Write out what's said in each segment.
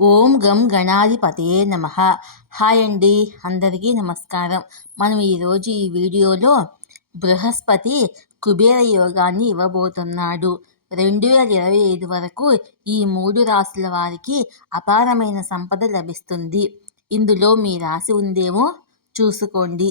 ఓం గం గణాధిపతయే నమ. హాయ్ అండి అందరికీ నమస్కారం. మనం ఈరోజు ఈ వీడియోలో బృహస్పతి కుబేర యోగాన్ని ఇవ్వబోతున్నాడు. రెండు వేల ఇరవై ఐదు వరకు ఈ మూడు రాశుల వారికి అపారమైన సంపద లభిస్తుంది. ఇందులో మీ రాశి ఉందేమో చూసుకోండి.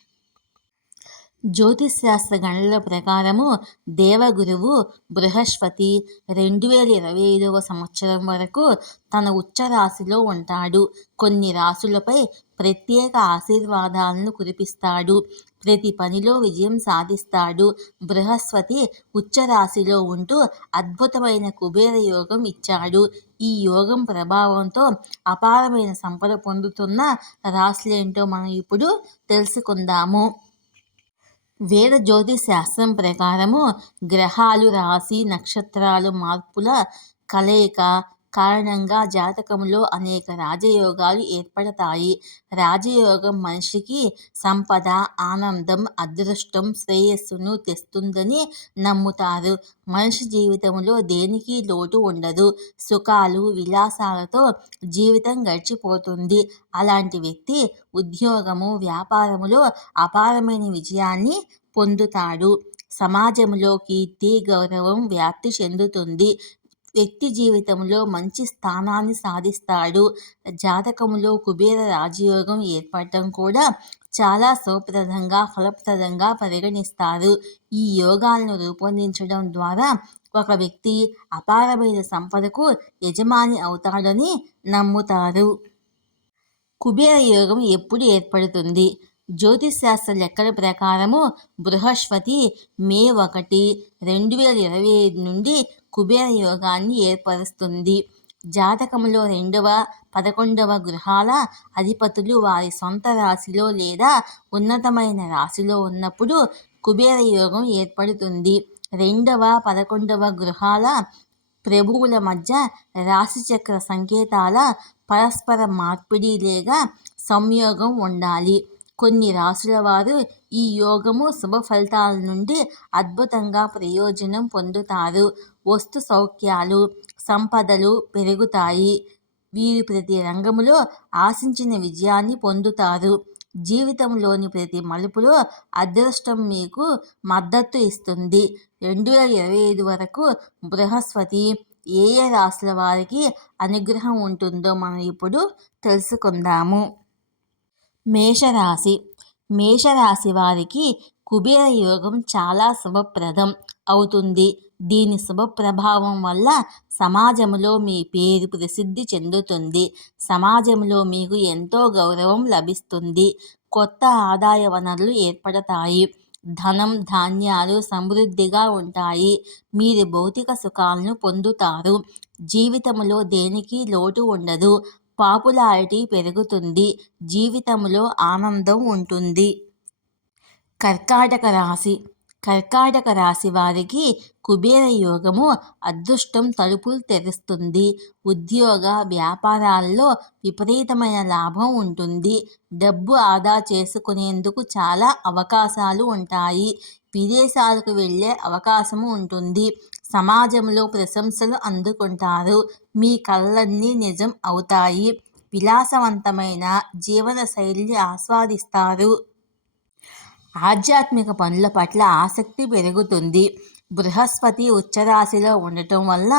జ్యోతిశాస్త్ర గణనల ప్రకారము దేవగురువు బృహస్పతి రెండు వేల ఇరవై ఐదవ సంవత్సరం వరకు తన ఉచ్చ రాశిలో ఉంటాడు. కొన్ని రాశులపై ప్రత్యేక ఆశీర్వాదాలను కురిపిస్తాడు. ప్రతి పనిలో విజయం సాధిస్తాడు. బృహస్పతి ఉచ్చ రాశిలో ఉంటూ అద్భుతమైన కుబేర యోగం ఇచ్చాడు. ఈ యోగం ప్రభావంతో అపారమైన సంపద పొందుతున్న రాశులేంటో మనం ఇప్పుడు తెలుసుకుందాము. వేద జ్యోతి శాస్త్రం ప్రకారము గ్రహాలు రాశి నక్షత్రాలు మార్పుల కలయిక కారణంగా జాతకంలో అనేక రాజయోగాలు ఏర్పడతాయి. రాజయోగం మనిషికి సంపద ఆనందం అదృష్టం శ్రేయస్సును తెస్తుందని నమ్ముతారు. మనిషి జీవితంలో దేనికి లోటు ఉండదు. సుఖాలు విలాసాలతో జీవితం గడిచిపోతుంది. అలాంటి వ్యక్తి ఉద్యోగము వ్యాపారములో అపారమైన విజయాన్ని పొందుతాడు. సమాజంలో కీర్తి గౌరవం వ్యాప్తి చెందుతుంది. వ్యక్తి జీవితంలో మంచి స్థానాన్ని సాధిస్తాడు. జాతకంలో కుబేర రాజయోగం ఏర్పడటం కూడా చాలా సౌప్రదంగా ఫలప్రదంగా పరిగణిస్తారు. ఈ యోగాలను రూపొందించడం ద్వారా ఒక వ్యక్తి అపారమైన సంపదకు యజమాని అవుతాడని నమ్ముతారు. కుబేర యోగం ఎప్పుడు ఏర్పడుతుంది? జ్యోతిష్ శాస్త్ర లెక్కల ప్రకారము బృహస్పతి మే ఒకటి రెండు వేల ఇరవై ఐదు నుండి కుబేర యోగాన్ని ఏర్పరుస్తుంది. జాతకంలో రెండవ పదకొండవ గృహాల అధిపతులు వారి సొంత రాశిలో లేదా ఉన్నతమైన రాశిలో ఉన్నప్పుడు కుబేర యోగం ఏర్పడుతుంది. రెండవ పదకొండవ గృహాల ప్రభువుల మధ్య రాశిచక్ర సంకేతాల పరస్పర మార్పిడి లేక సంయోగం ఉండాలి. కొన్ని రాసుల వారు ఈ యోగము శుభ ఫలితాల నుండి అద్భుతంగా ప్రయోజనం పొందుతారు. వస్తు సౌఖ్యాలు సంపదలు పెరుగుతాయి. వీరు ప్రతి రంగంలో ఆశించిన విజయాన్ని పొందుతారు. జీవితంలోని ప్రతి మలుపులో అదృష్టం మీకు మద్దతు ఇస్తుంది. రెండు వేల ఇరవై ఐదు వరకు బృహస్పతి ఏ ఏ రాశుల వారికి అనుగ్రహం ఉంటుందో మనం ఇప్పుడు తెలుసుకుందాము. మేషరాశి మేషరాశి వారికి కుబేర యోగం చాలా శుభప్రదం అవుతుంది. దీని శుభ ప్రభావం వల్ల సమాజంలో మీ పేరు ప్రసిద్ధి చెందుతుంది. సమాజంలో మీకు ఎంతో గౌరవం లభిస్తుంది. కొత్త ఆదాయ వనరులు ఏర్పడతాయి. ధనం ధాన్యాలు సమృద్ధిగా ఉంటాయి. మీరు భౌతిక సుఖాలను పొందుతారు. జీవితంలో దేనికి లోటు ఉండదు. పాపులారిటీ పెరుగుతుంది జీవితంలో ఆనందం ఉంటుంది. కర్కాటక రాశి. కర్కాటక రాశి వారికి కుబేర యోగము అదృష్టం తలుపులు తెరుస్తుంది. ఉద్యోగ వ్యాపారాల్లో విపరీతమైన లాభం ఉంటుంది. డబ్బు ఆదా చేసుకునేందుకు చాలా అవకాశాలు ఉంటాయి. విదేశాలకు వెళ్ళే అవకాశము ఉంటుంది. సమాజంలో ప్రశంసలు అందుకుంటారు. మీ కళ్ళన్నీ నిజం అవుతాయి. విలాసవంతమైన జీవన శైలిని ఆస్వాదిస్తారు. ఆధ్యాత్మిక పనుల పట్ల ఆసక్తి పెరుగుతుంది. బృహస్పతి ఉచ్చరాశిలో ఉండటం వల్ల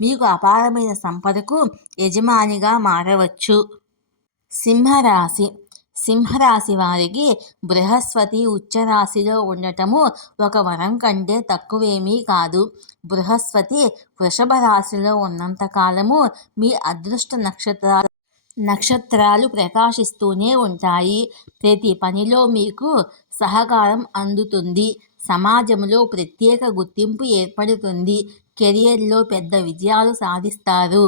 మీకు అపారమైన సంపదకు యజమానిగా మారవచ్చు. సింహరాశి సింహరాశి వారికి బృహస్పతి ఉచ్చరాశిలో ఉండటము ఒక వరం కంటే తక్కువేమీ కాదు. బృహస్పతి వృషభ రాశిలో ఉన్నంతకాలము మీ అదృష్ట నక్షత్రాలు నక్షత్రాలు ప్రకాశిస్తూనే ఉంటాయి. ప్రతి పనిలో మీకు సహకారం అందుతుంది. సమాజంలో ప్రత్యేక గుర్తింపు ఏర్పడుతుంది. కెరియర్లో పెద్ద విజయాలు సాధిస్తారు.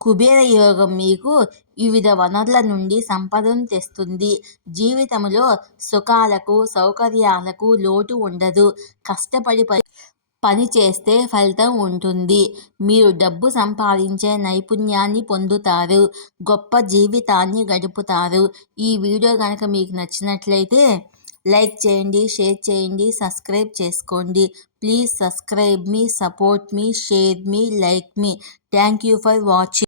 కుబేర యోగం మీకు వివిధ వనరుల నుండి సంపదను తెస్తుంది. జీవితంలో సుఖాలకు సౌకర్యాలకు లోటు ఉండదు. కష్టపడి పని చేస్తే ఫలితం ఉంటుంది. మీరు డబ్బు సంపాదించే నైపుణ్యాన్ని పొందుతారు. గొప్ప జీవితాన్ని గడుపుతారు. ఈ వీడియో కనుక మీకు నచ్చినట్లయితే లైక్ చేయండి షేర్ చేయండి సబ్స్క్రైబ్ చేసుకోండి. Please subscribe me support me share me like me. Thank you for watching